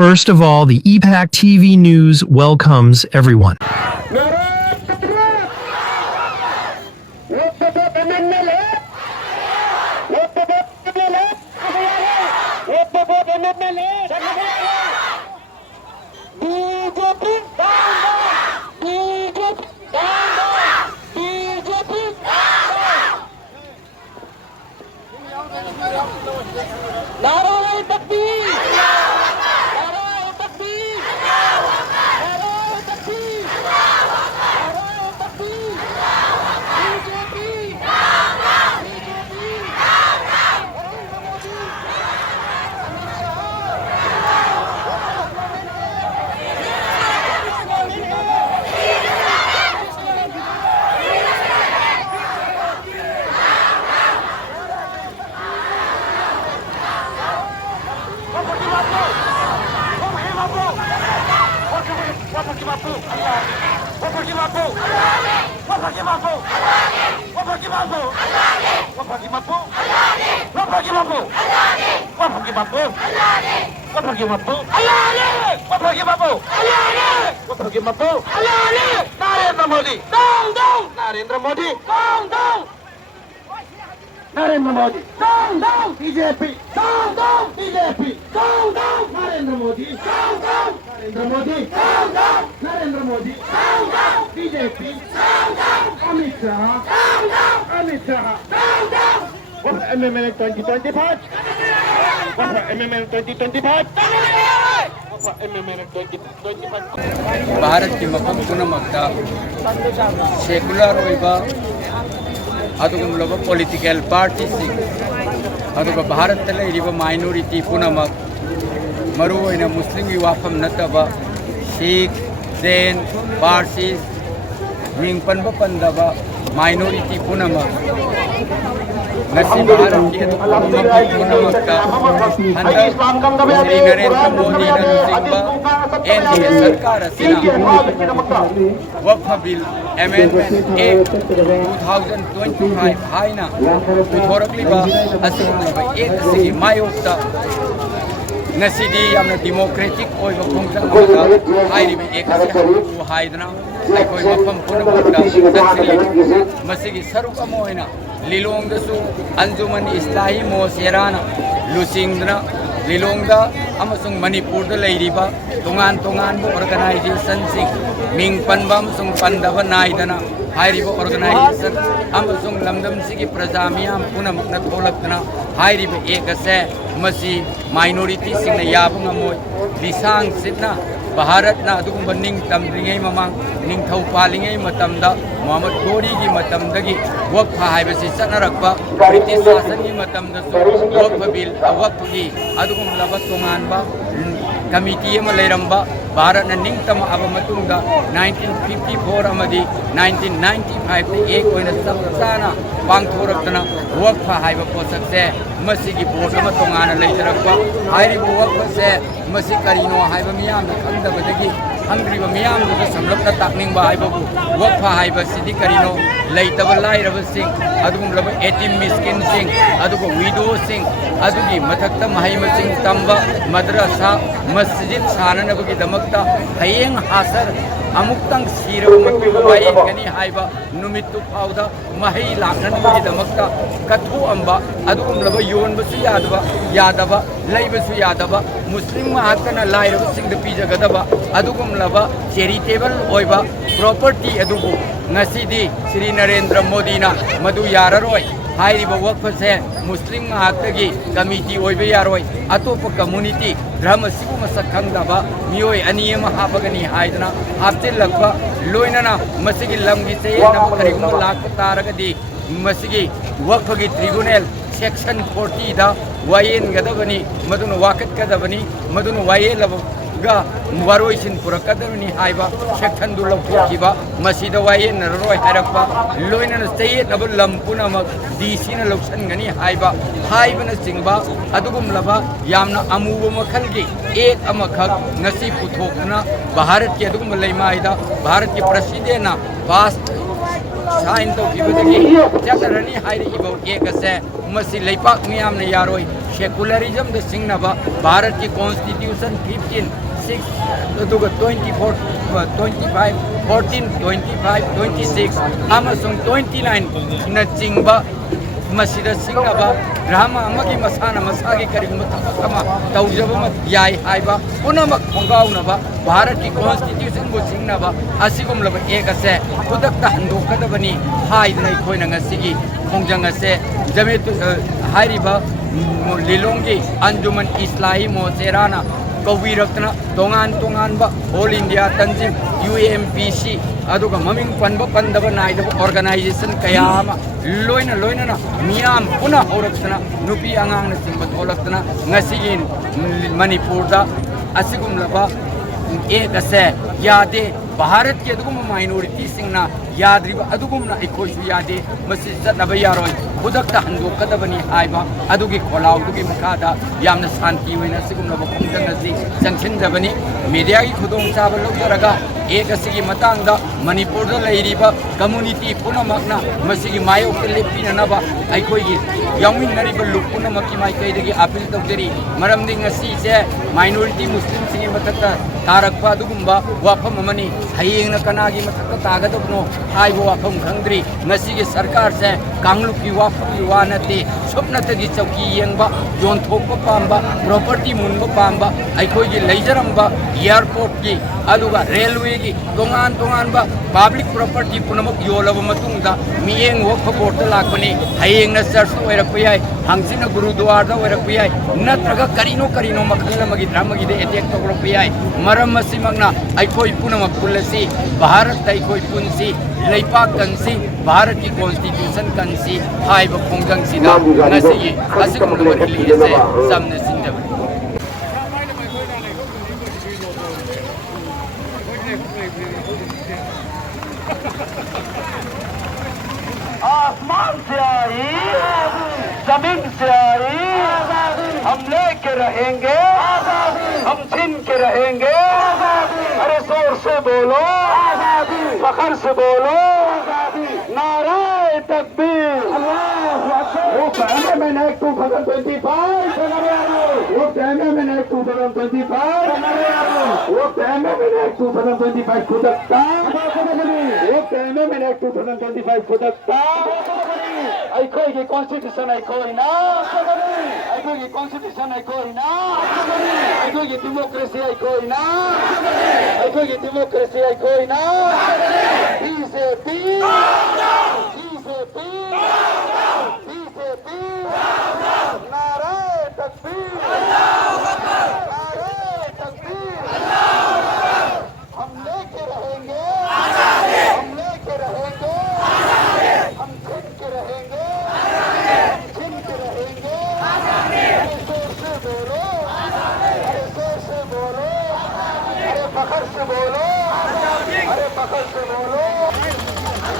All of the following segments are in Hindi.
First of all, the EPAC TV News welcomes everyone. Narendra Modi, down, down, BJP, down, down, BJP, down, down, Narendra Modi, down, down, Narendra Modi, down, down, Narendra Modi, down, down, BJP, down, down, Amit Shah, down, down, Amit Shah, down, down. What for MML 2025? What for MML 2025? What for MML 2025? Bharat की मकम पुनमक्ता सेकुलर होइबा पॉलिटिकल पार्टी भारत माइनॉरिटी पुनमक मरुओइना मुस्लिम की वाफम नतबा सिख जैन पारसी मिंग पनब पनदब माइनॉरिटी पुनमक भारत की पुनमक्ता श्री नरेंद्र मोदी एनडीए सरकार वक्फ बिल अमेंडमेंट एक्ट 2025 हाइना पुथोरक्लिबा असिगुम्लबा एक्ट सिगी मायोक्ता नसीदी यामना डेमोक्रेटिक ओइबा खोंगजंग अमदा हाइरिबा एक्ट सिगी हाइदना अखोय मफम पुनमक्ता सत्सरी मसिगी सरुक अमोइना लिलोंगदसु अंजुमन इस्लाही मोसेराना लुसिंगदना लिलोंगदा अमसुंग मणिपुरदा लैरिबा तोंगान तोंगान ऑर्गेनाइजेशन सिंग मिंग पनबा अमसुंग पनदब नाइदना हाइरिबा ऑर्गेनाइजेशन अमसुंग लमदम सिगी प्रजा मियाम पुनमकना थोलक्तना हाइरिबा एकसे मसी माइनॉरिटी सिंगना याब ngमोय लिसांग सितना भारतना अदुगुंबा निंग तमद्रिङै ममांग निंगथौ पालिङै मतमदा मोहम्मद गोरी की मतमदगी वक्फ हाइबसी चनरक्पा ब्रिटिश शासन की मतमदसु वक्फ बिल वक्फ की अदुगुंबा तोंगानबा कमिटी अमा लैरंबा भारत निंगतम अब मतुंगा 1954 अमदी 1995 ने एक ओइना सबसाना पांगथोरक्तना वक्फ हाइबा पोसकसे मसिगी बोर्ड अमा तोंगाना लैजरक्पा हाइरिबो वक्फ से मसि करिनो हाइबा मियाम खंगदबदगी हंग्रीबा मियाम दु समलपना ताकनिंगबा हाइबबु वक्फ हाइबा सिदि करिनो लैतबा लाइरबा सिंग अदुगुमलबा एटिम मिस्किन सिंग अदुगो विडो सिंग अदुगी मथक्ता महै मसिंग तंबा मद्रसा मस्जिद साननबगी दमक्ता हयेंग हासर अमुक्तंग सिरब मतु वायेगनी हाइबा नुमित्तु फाउदा महै लाखनबगी दमक्ता कथु अंबा अदुगुमलबा योनबसु यादबा लैबसु यादबा मुस्लिम महाकना लाइरबा सिंग पीजगदबा अदुगुमलबा चैरिटेबल ओइबा प्रॉपर्टी अदुबु नसीदी श्री नरेंद्र मोदीना मधु याररोय हाइरिबा वक्फ से मुस्लिम महाक्तगी कमिटी ओइबा यारोय अतोप कम्युनिटी धर्म सिगु मसक खंगदबा मियोय अनी अमा हाबगनी हाइदना हापचिलक्पा लोइनना मसिगी लमगी चेयना करिगुम लाख तारगदी मसिगी वक्फ की ट्रिब्यूनल सेक्शन 40 दा वायेन गदबनी मदुन वाकत गदबनी मदुन वायेलबगा वारोइसिन पुरकदबनी हाइबा सेक्शन दु लौथोखिबा मसिदा वायेन नररोय हाइरक्पा लोइनना चेयनब लमपुनमक डीसी न लौसनगनी हाइबा हाइबना सिंगबा अदुगुमलबा यामना अमुब मखलगी एक अमखक नसी पुथोकना भारत के अदुगुम लैमाइदा भारत के प्रेसिडेंट ना पास साइन तो चतरनी हाइरिबो एकसे मसी लेपाक मियाम ने यारोई सेकुलरिज्म द सिंगनबा भारत की कॉन्स्टिट्यूशन 15 6 24 25 14 25 26 अमसुंग 29 न चिंगबा मसीदा सिंगनबा रामा अमगी मसाना मसागी करिगुम तमा तौजबम याय हाइबा पुनमक खोंगाउनबा भारत की कॉन्स्टिट्यूशन बु सिंगनबा असिगुम लब एक असे खुदक हंदोकदबनी हाइदनै खोइना ngasiगी खोंजंग असे जमेत हाइरिबा लिलोंगी अंजुमन Islahi मोसेराना कौवीरक्तना तोंगान तोंगानबा all India Tanzim UMPC अदुगा ममिंग पनब पनदब नाइदब organisation कया लोइना लोइना मियाम पुनः होरक्तना नुपी अंगांगना सिंब थोलक्तना ngasiगी मणिपुरदा असिगुमलबा एक असे यादे भारत के अदुगुम माइनॉरिटी सिंगना याद्रिबा अदुगुमना इखोइसु यादे मसि चतनबा यारोय खुदक्ता हंदोकदबनी हाइबा अदुगी खोलाउदुगी मखादा यामना शांति होइना सिगुमलबा खोंजंगसि संखिनजबनी मीडिया की खुदोंग चाब लौजरगा एक असिगी मतांगदा मणिपुरदा लैरिबा कम्युनिटी पुनमकना मसिगी मायोक लेपिननबा अइखोइगी याउमिनरिबा लुक पुनमकी माइकैदगी अपील तौजरी मरमदि ngasi से माइनॉरिटी मुस्लिम सिंगी मथक्ता तारकपा अदुगुम्बा वाफम अमनी हयेंगना कनागी मथक्ता तागदबनो हाइबो वाफम खंगद्री ngasiगी सरकार से कांगलुकी वाफम वानते सुपनतगी चौकी येंगबा योंथोकपा पांबा प्रॉपर्टी मुनबा पांबा अइखोइगी लैजरमबा एयरपोर्ट की अदुगा रेलवे की तोंगान तोंगानबा पब्लिक प्रॉपर्टी पुनमक योलब मतुंगदा मियेंग वक्फ बोर्ड लाखबनी हयेंगना चर्च ओइरकपा याय हांगसिना गुरुद्वारा ओइरकपा याय नत्रगा करिनो करिनो मखल मगी धर्मगी दे अटैक तोरकपा याय मरम मसिमगना अइखोइ पुनमक पुलसी भारत अइखोइ पुनसी लेपाक कंसी भारत की कॉन्स्टिट्यूशन कंसी हाइब खोंजंग सिदा ngasiगी असिगुम रिलीज से सामने सिंजब आसमान से आई जमीन से आई हम लेके रहेंगे हम छीन के रहेंगे अरे जोर से बोलो फखर से बोलो नारे तकबीर वो कहने में नेक 2025 वो कहने में नेक 2025 वो कहने में नेक 2025 खुदकता वो कहने में नेक 2025 खुदकता अइखोइगी कॉन्स्टिट्यूशन अइखोइना अइखोइगी कॉन्स्टिट्यूशन अइखोइना अइखोइगी डेमोक्रेसी अइखोइना अइखोइगी डेमोक्रेसी अइखोइना बीजेपी बीजेपी बीजेपी नारे तकबीर नारे तकबीर हम लेके रहेंगे हम लेके रहेंगे हम छीन के रहेंगे हम छीन के रहेंगे अरे जोर से बोलो अरे जोर से बोलो अरे फखर से बोलो अरे फखर से बोलो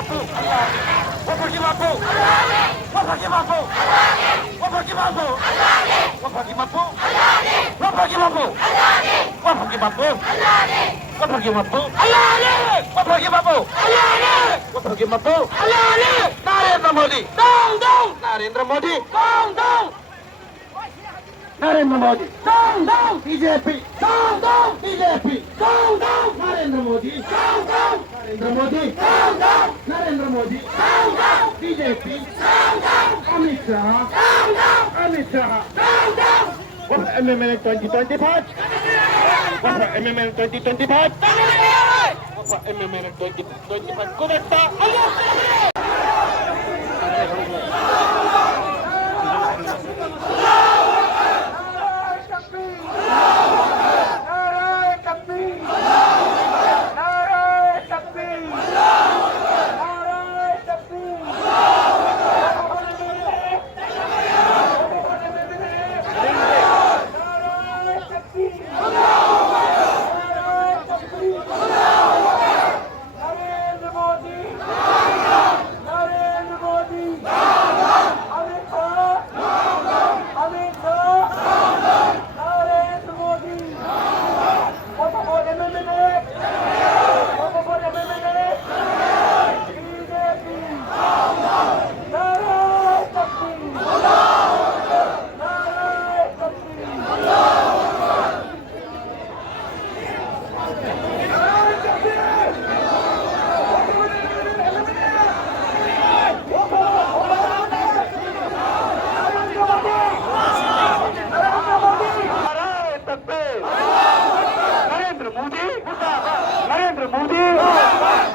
Mapu, Wapaki Mapu, Wapaki Mapu, Wapaki Mapu, Wapaki Mapu, Wapaki Mapu, Wapaki Mapu, Wapaki Mapu, Wapaki Mapu, Wapaki Mapu, Narendra Modi, down, down, Narendra Modi, down, down. Narendra Modi, down, down, BJP, down, down, BJP, down, down, Narendra Modi, down, down, Narendra Modi, down, down, Narendra Modi, down, down, BJP, down, down, Amit Shah, down, down, Amit Shah, down, down. What's MML 2025? What's MML 2025? What's MML 2025? Kudetta,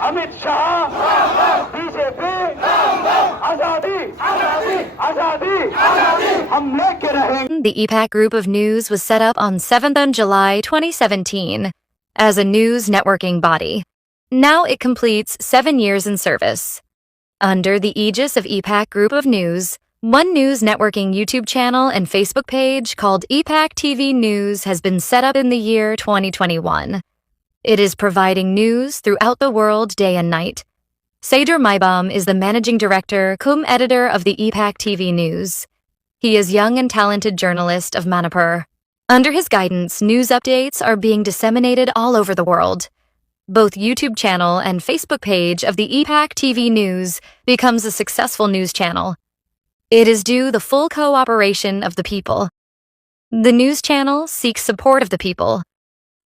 Amit Shah, BJP, Azadi, Azadi, हम लेके रहेंगे. The EPAC Group of News was set up on 7th July 2017 as a news networking body. Now it completes 7 years in service. Under the aegis of EPAC Group of News, one news networking YouTube channel and Facebook page called EPAC TV News has been set up in the year 2021. It is providing news throughout the world day and night. Sader Maibam is the managing director cum editor of the EPAC TV News. He is young and talented journalist of Manipur. Under his guidance, news updates are being disseminated all over the world. Both YouTube channel and Facebook page of the EPAC TV News becomes a successful news channel. It is due the full cooperation of the people. The news channel seeks support of the people.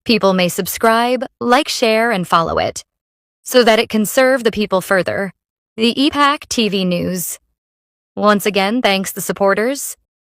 People may subscribe, like, share, and follow it, so that it can serve the people further. The EPAC TV News. Once again, thanks the supporters.